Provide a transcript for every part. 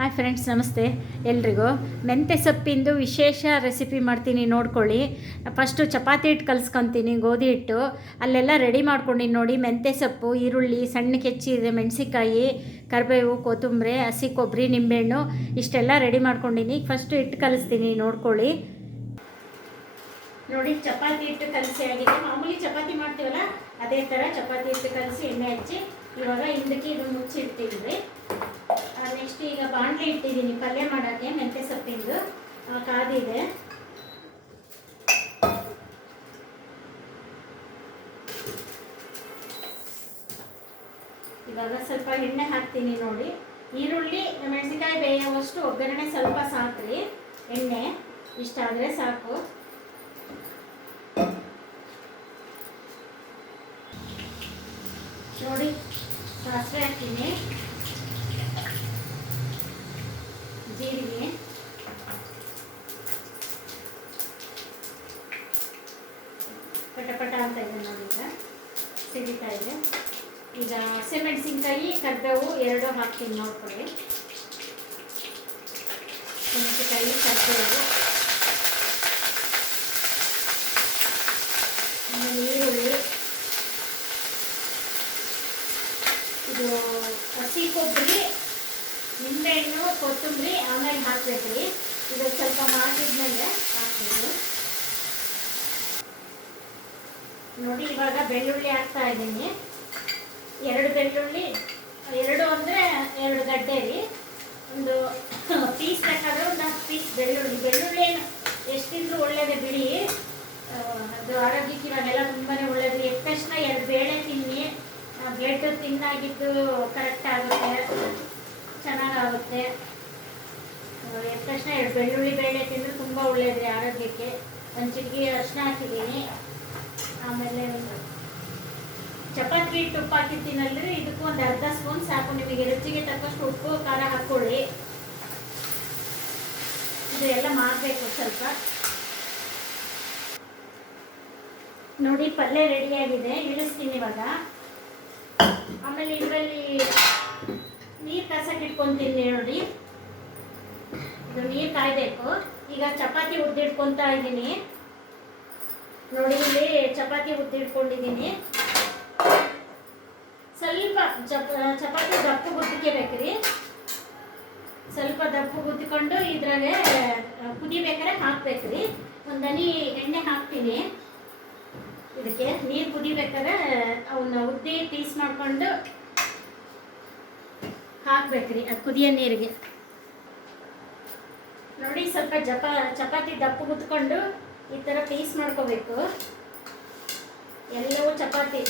Hi friends, ನಮಸ್ತೆ ಎಲ್ರಿಗೂ. ಮೆಂತ್ಯ ಸೊಪ್ಪಿಂದು ವಿಶೇಷ ರೆಸಿಪಿ ಮಾಡ್ತೀನಿ, ನೋಡ್ಕೊಳ್ಳಿ. ಫಸ್ಟು ಚಪಾತಿ ಹಿಟ್ಟು ಕಲಿಸ್ಕೊತೀನಿ, ಗೋಧಿ ಹಿಟ್ಟು. ಅಲ್ಲೆಲ್ಲ ರೆಡಿ ಮಾಡ್ಕೊಂಡಿನಿ ನೋಡಿ. ಮೆಂತ್ಯ ಸೊಪ್ಪು, ಈರುಳ್ಳಿ, ಸಣ್ಣಕ್ಕೆ ಹೆಚ್ಚಿದೆ ಮೆಣಸಿಕಾಯಿ, ಕರಿಬೇವು, ಕೊತ್ತಂಬರಿ, ಹಸಿ ಕೊಬ್ಬರಿ, ನಿಂಬೆಹಣ್ಣು ಇಷ್ಟೆಲ್ಲ ರೆಡಿ ಮಾಡ್ಕೊಂಡಿನಿ. ಫಸ್ಟು ಹಿಟ್ಟು ಕಲಿಸ್ತೀನಿ, ನೋಡ್ಕೊಳ್ಳಿ. ನೋಡಿ, ಚಪಾತಿ ಹಿಟ್ಟು ಕಲಸಿ ಆಗಿದೆ. ಮಾಮೂಲಿ ಚಪಾತಿ ಮಾಡ್ತೀವಲ್ಲ ಅದೇ ಥರ ಚಪಾತಿ ಹಿಟ್ಟು ಕಲಸಿ ಎಣ್ಣೆ ಹಚ್ಚಿ ಇವಾಗ ಹಿಂದಕ್ಕೆ ಇದು ಮುಚ್ಚಿಡ್ತೀವಿ. ನೆಕ್ಸ್ಟ್ ಈಗ ಬಾಣಲೆ ಇಟ್ಟಿದ್ದೀನಿ ಪಲ್ಯ ಮಾಡೋಕ್ಕೆ. ಮೆಂತ್ಯ ಸೊಪ್ಪಿಂದು ಕಾದಿದೆ. ಇವಾಗ ಸ್ವಲ್ಪ ಎಣ್ಣೆ ಹಾಕ್ತೀನಿ ನೋಡಿ. ಈರುಳ್ಳಿ, ಮೆಣಸಿನಕಾಯಿ ಬೇಯುವಷ್ಟು ಒಗ್ಗರಣೆ ಸ್ವಲ್ಪ ಸಾಕ್ರಿ. ಎಣ್ಣೆ ಇಷ್ಟಾದರೆ ಸಾಕು. ನೋಡಿ, ಸಾಸಿವೆ ಹಾಕ್ತೀನಿ, ಜೀರಿಗೆ, ಪಟ ಅಂತ ಇದೆ ನೋಡಿ. ಈಗ ಸಿಡಿತಾ ಇದೆ. ಈಗ ಹಸಿಮೆಣಸಿನ್ಕಾಯಿ, ಕರಿಬೇವು ಎರಡು ಹಾಕ್ತೀನಿ, ನೋಡ್ಕೊಳ್ಳಿ. ಮೆಣಸಿನಕಾಯಿ, ಕರಿಬೇವು, ಆಮೇಲೆ ಈರುಳ್ಳಿ, ಇದು ಹಸಿ ಕೊಬ್ಬರಿ, ನಿಂಬೆಹಣ್ಣು, ಕೊತ್ತಂಬರಿ ಆಮೇಲೆ ಹಾಕ್ಬೇಕ್ರಿ. ಇದು ಸ್ವಲ್ಪ ಮಾಡಿದ್ಮೇಲೆ ಹಾಕ್ಬೇಕು ನೋಡಿ. ಇವಾಗ ಬೆಳ್ಳುಳ್ಳಿ ಹಾಕ್ತಾ ಇದ್ದೀನಿ. 2 ಬೆಳ್ಳುಳ್ಳಿ, 2 ಅಂದರೆ 2 ಗಡ್ಡೆ ರೀ. ಒಂದು ಪೀಸ್ ಬೇಕಾದ್ರೆ ಒಂದು 10 ಪೀಸ್ ಬೆಳ್ಳುಳ್ಳಿ ಏನು ಎಷ್ಟಿದ್ರು ಒಳ್ಳೇದೇ ಬಿಡಿ. ಅದು ಆರೋಗ್ಯಕ್ಕೆ ಇವಾಗೆಲ್ಲ ತುಂಬಾ ಒಳ್ಳೇದು. ಎದ್ದ ತಕ್ಷಣ 2 ಬೇಳೆ ತಿನ್ನಿ, ಬ್ಲಡ್ ತಿನ್ನಾಗಿದ್ದು ಕರೆಕ್ಟ್ ಆಗುತ್ತೆ, ಚೆನ್ನಾಗಾಗುತ್ತೆ. ಎದ್ದ ತಕ್ಷಣ 2 ಬೆಳ್ಳುಳ್ಳಿ ಬೇಳೆ ತಿಂದರೆ ತುಂಬ ಒಳ್ಳೇದ್ರಿ ಆರೋಗ್ಯಕ್ಕೆ. ಒಂದು ಚಿಟಿಕೆ ಅರಿಶಿನ ಹಾಕಿದ್ದೀನಿ. ಆಮೇಲೆ ಚಪಾತಿ ಹಿಟ್ಟು ಉಪ್ಪು ಹಾಕಿರ್ತೀನಲ್ರಿ, ಇದಕ್ಕೂ ಒಂದು ಅರ್ಧ ಸ್ಪೂನ್ ಸಾಕು. ನಿಮಗೆ ರುಚಿಗೆ ತಕ್ಕಷ್ಟು ಉಪ್ಪು, ಖಾರ ಹಾಕ್ಕೊಳ್ಳಿ. ಇದು ಎಲ್ಲ ಮಾಡಬೇಕು ಸ್ವಲ್ಪ. ನೋಡಿ, ಪಲ್ಯ ರೆಡಿಯಾಗಿದೆ, ಇಳಿಸ್ತೀನಿ ಇವಾಗ. ಆಮೇಲೆ ಇದರಲ್ಲಿ ನೀರು ಕಾಸಕ್ಕೆ ಇಟ್ಕೊತೀನಿ ನೋಡಿ. ಇದು ನೀರು ಕಾಯಬೇಕು. ಈಗ ಚಪಾತಿ ಉದ್ದಿಟ್ಕೊತಾ ಇದ್ದೀನಿ ನೋಡಿ. ಇಲ್ಲಿ ಚಪಾತಿ ಉದ್ದಿಟ್ಕೊಂಡಿದ್ದೀನಿ. ಸ್ವಲ್ಪ ಚಪಾತಿ ದಪ್ಪ ಗುದ್ದಿಕೆಬೇಕ್ರಿ. ಸ್ವಲ್ಪ ದಪ್ಪ ಗುದ್ದಿಕೊಂಡು ಇದ್ರಾಗೆ ಕುದಿಬೇಕಾದ್ರೆ ಹಾಕ್ಬೇಕ್ರಿ. ಒಂದು ಹನಿ ಎಣ್ಣೆ ಹಾಕ್ತೀನಿ. ಇದಕ್ಕೆ ನೀರು ಕುದಿಬೇಕಾದ್ರೆ ಅವನ್ನ ಉದ್ದಿ ಪೀಸ್ ಮಾಡ್ಕೊಂಡು ಹಾಕ್ಬೇಕ್ರಿ ಅದು ಕುದಿಯೋ ನೀರಿಗೆ. ನೋಡಿ, ಸ್ವಲ್ಪ ಚಪಾತಿ ದಪ್ಪ ಗುದ್ಕೊಂಡು ಈ ಥರ ಪೀಸ್ ಮಾಡ್ಕೋಬೇಕು. ಎಲ್ಲವೂ ಚಪಾತಿ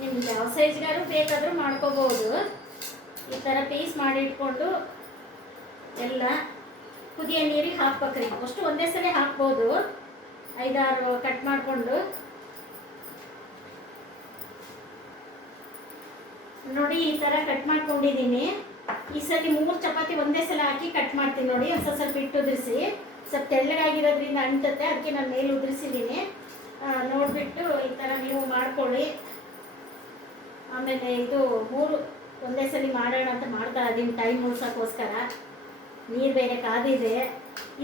ನಿಮ್ಗೆ ಯಾವ ಸೈಜ್ಗಾರು ಬೇಕಾದರೂ ಮಾಡ್ಕೋಬಹುದು. ಈ ಥರ ಪೀಸ್ ಮಾಡಿ ಇಟ್ಕೊಂಡು ಎಲ್ಲ ಕುದಿಯೋ ನೀರಿಗೆ ಹಾಕ್ಬೇಕ್ರಿ. ಅಷ್ಟು ಒಂದೇ ಸಲ ಹಾಕ್ಬೋದು, 5-6 ಕಟ್ ಮಾಡಿಕೊಂಡು. ನೋಡಿ, ಈ ಥರ ಕಟ್ ಮಾಡ್ಕೊಂಡಿದ್ದೀನಿ. ಈ ಸಲ 3 ಚಪಾತಿ ಒಂದೇ ಸಲ ಹಾಕಿ ಕಟ್ ಮಾಡ್ತೀನಿ ನೋಡಿ. ಸ್ವಲ್ಪ ಹಿಟ್ಟು ಉದುರಿಸಿ, ಸ್ವಲ್ಪ ತೆಳ್ಳಗಾಗಿರೋದ್ರಿಂದ ಅಂಟುತ್ತೆ, ಅದಕ್ಕೆ ನಾನು ಮೇಲೆ ಉದುರಿಸಿದ್ದೀನಿ. ನೋಡಿಬಿಟ್ಟು ಈ ಥರ ನೀವು ಮಾಡ್ಕೊಳ್ಳಿ. ಆಮೇಲೆ ಇದು 3 ಒಂದೇ ಸಲ ಮಾಡೋಣ ಅಂತ ಮಾಡ್ತಾ ಇದ್ದೀನಿ, ಟೈಮ್ ಉಳ್ಸೋಕ್ಕೋಸ್ಕರ. ನೀರು ಬೇರೆ ಕಾದಿದೆ.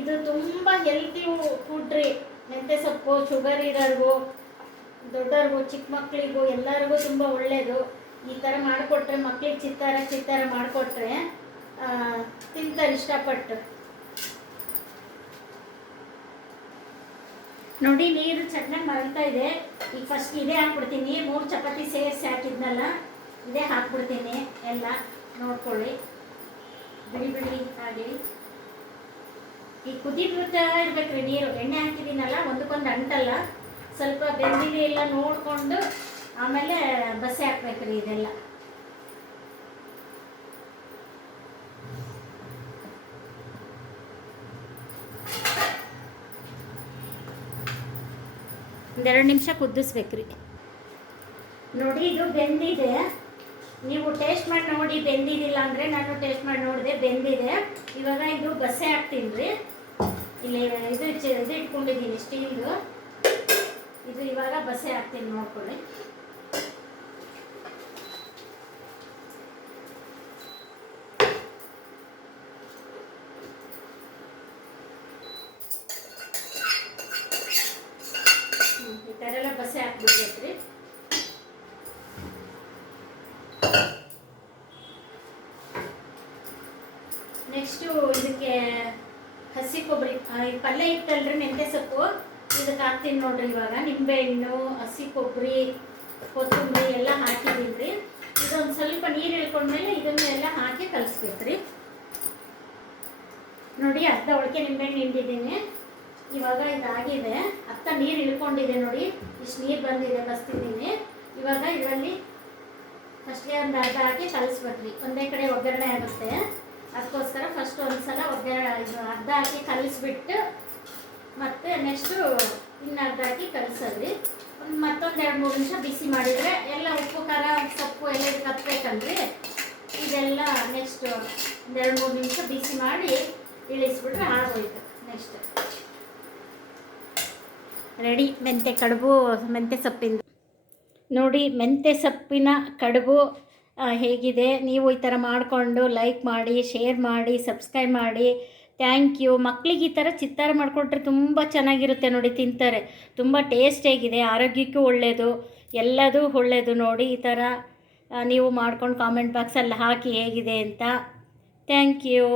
ಇದು ತುಂಬ ಹೆಲ್ತಿ ಫುಡ್ ರೀ. ಮೆಂತ್ಯ ಸೊಪ್ಪು ಶುಗರ್ ಇರೋರ್ಗೂ, ದೊಡ್ಡವ್ರಿಗೂ, ಚಿಕ್ಕ ಮಕ್ಕಳಿಗೂ ಎಲ್ಲರಿಗೂ ತುಂಬ ಒಳ್ಳೆಯದು. ಈ ಥರ ಮಾಡಿಕೊಟ್ರೆ ಮಕ್ಕಳಿಗೆ ಚಿತ್ತಾರ ಮಾಡಿಕೊಟ್ರೆ ತಿಂತಾರೆ ಇಷ್ಟಪಟ್ಟು. ನೋಡಿ, ನೀರು ಚೆನ್ನಾಗಿ ಮರಳ್ತಾ ಇದೆ. ಈಗ ಫಸ್ಟ್ ಇದೇ ಹಾಕ್ಬಿಡ್ತೀನಿ. 3 ಚಪಾತಿ ಸೇರಿಸಿ ಹಾಕಿದ್ನಲ್ಲ, ಇದೇ ಹಾಕ್ಬಿಡ್ತೀನಿ ಎಲ್ಲ. ನೋಡ್ಕೊಳ್ಳಿ, ಬಿಡಿ ಹಾಗೆ ಈಗ ಕುದಿಬಿಡ್ತಾ ಇರ್ಬೇಕ್ರಿ ನೀರು. ಎಣ್ಣೆ ಹಾಕಿದ್ದೀನಲ್ಲ, ಒಂದಕ್ಕೊಂದು ಅಂಟಲ್ಲ. ಸ್ವಲ್ಪ ಬೆಂದಿದೆ ಎಲ್ಲ ನೋಡಿಕೊಂಡು ಆಮೇಲೆ ಬಸೆ ಹಾಕ್ಬೇಕ್ರಿ ಇದೆಲ್ಲ. ಒಂದೆರಡು ನಿಮಿಷ ಕುದಿಸ್ಬೇಕ್ರಿ. ನೋಡಿ, ಇದು ಬೆಂದಿದೆ. ನೀವು ಟೇಸ್ಟ್ ಮಾಡಿ ನೋಡಿ, ಬೆಂದಿದ್ದಿಲ್ಲ ಅಂದರೆ. ನಾನು ಟೇಸ್ಟ್ ಮಾಡಿ ನೋಡಿದೆ, ಬೆಂದಿದೆ. ಇವಾಗ ಇದು ಬಸೆ ಹಾಕ್ತೀನಿ ರೀ. ಇಲ್ಲಿ ಇದು ಇಟ್ಕೊಂಡಿದ್ದೀನಿ ಸ್ಟೀಲ್ದು. ಇದು ಇವಾಗ ಬಸೆ ಹಾಕ್ತೀನಿ ನೋಡ್ಕೊಳ್ಳಿ. ನೆಕ್ಸ್ಟು ಇದಕ್ಕೆ ಹಸಿ ಕೊಬ್ಬರಿ ಈ ಪಲ್ಯ ಇತ್ತಲ್ರಿ ಮೆಂತ್ಯ ಸೊಪ್ಪು, ಇದಕ್ಕೆ ಹಾಕ್ತೀನಿ ನೋಡ್ರಿ. ಇವಾಗ ನಿಂಬೆಹಣ್ಣು, ಹಸಿ ಕೊಬ್ಬರಿ, ಕೊತ್ತಂಬರಿ ಎಲ್ಲ ಹಾಕಿದ್ದೀನಿ ರೀ. ಇದೊಂದು ಸ್ವಲ್ಪ ನೀರು ಇಳ್ಕೊಂಡ್ಮೇಲೆ ಇದನ್ನೆಲ್ಲ ಹಾಕಿ ಕಲಿಸ್ಬೇಕ್ರಿ. ನೋಡಿ ಅರ್ಧ ಒಳಕೆ ನಿಂಬೆಹಣ್ಣು ಹಿಂಡಿದ್ದೀನಿ. ಇವಾಗ ಇದಾಗಿದೆ, ಅರ್ಧ ನೀರು ಇಳ್ಕೊಂಡಿದೆ ನೋಡಿ, ಇಷ್ಟು ನೀರು ಬಂದಿದೆ, ಬಸ್ತಿದ್ದೀನಿ. ಇವಾಗ ಇದರಲ್ಲಿ ಫಸ್ಟ್ಗೆ ಒಂದು ಅರ್ಧ ಹಾಕಿ ಕಲಿಸ್ಬೇಕ್ರಿ. ಒಂದೇ ಕಡೆ ಒಗ್ಗರಣೆ ಆಗುತ್ತೆ, ಅದಕ್ಕೋಸ್ಕರ ಫಸ್ಟ್ ಒಂದು ಸಲ ಇದು ಅರ್ಧ ಹಾಕಿ ಕಲಿಸ್ಬಿಟ್ಟು ಮತ್ತು ನೆಕ್ಸ್ಟು ಇನ್ನು ಅರ್ಧ ಹಾಕಿ ಕಲಿಸೋದ್ರಿ. ಮತ್ತೊಂದು 2-3 ನಿಮಿಷ ಬಿಸಿ ಮಾಡಿದರೆ ಎಲ್ಲ ಉಪ್ಪು ಖಾರ ಸೊಪ್ಪು ಎಲ್ಲ ಕತ್ತಬೇಕಲ್ರಿ. ಇದೆಲ್ಲ ನೆಕ್ಸ್ಟು 2-3 ನಿಮಿಷ ಬಿಸಿ ಮಾಡಿ ಇಳಿಸ್ಬಿಟ್ರೆ ಆಗೋಯ್ತು. ನೆಕ್ಸ್ಟ್ ರೆಡಿ ಮೆಂತ್ಯ ಕಡುಬು, ಮೆಂತ್ಯ ಸೊಪ್ಪಿಂದು ನೋಡಿ. ಮೆಂತ್ಯ ಸೊಪ್ಪಿನ ಕಡುಬು ಹೇಗಿದೆ, ನೀವು ಈ ಥರ ಮಾಡಿಕೊಂಡು ಲೈಕ್ ಮಾಡಿ, ಶೇರ್ ಮಾಡಿ, ಸಬ್ಸ್ಕ್ರೈಬ್ ಮಾಡಿ. Thank you. ಮಕ್ಕಳಿಗೆ ಈ ಥರ ಚಿತ್ತಾರ ಮಾಡಿಕೊಟ್ರೆ ತುಂಬ ಚೆನ್ನಾಗಿರುತ್ತೆ ನೋಡಿ, ತಿಂತಾರೆ. ತುಂಬ ಟೇಸ್ಟಿಯಾಗಿದೆ, ಆರೋಗ್ಯಕ್ಕೂ ಒಳ್ಳೆಯದು, ಎಲ್ಲದೂ ಒಳ್ಳೆಯದು ನೋಡಿ. ಈ ಥರ ನೀವು ಮಾಡ್ಕೊಂಡು ಕಾಮೆಂಟ್ ಬಾಕ್ಸಲ್ಲಿ ಹಾಕಿ ಹೇಗಿದೆ ಅಂತ. Thank you.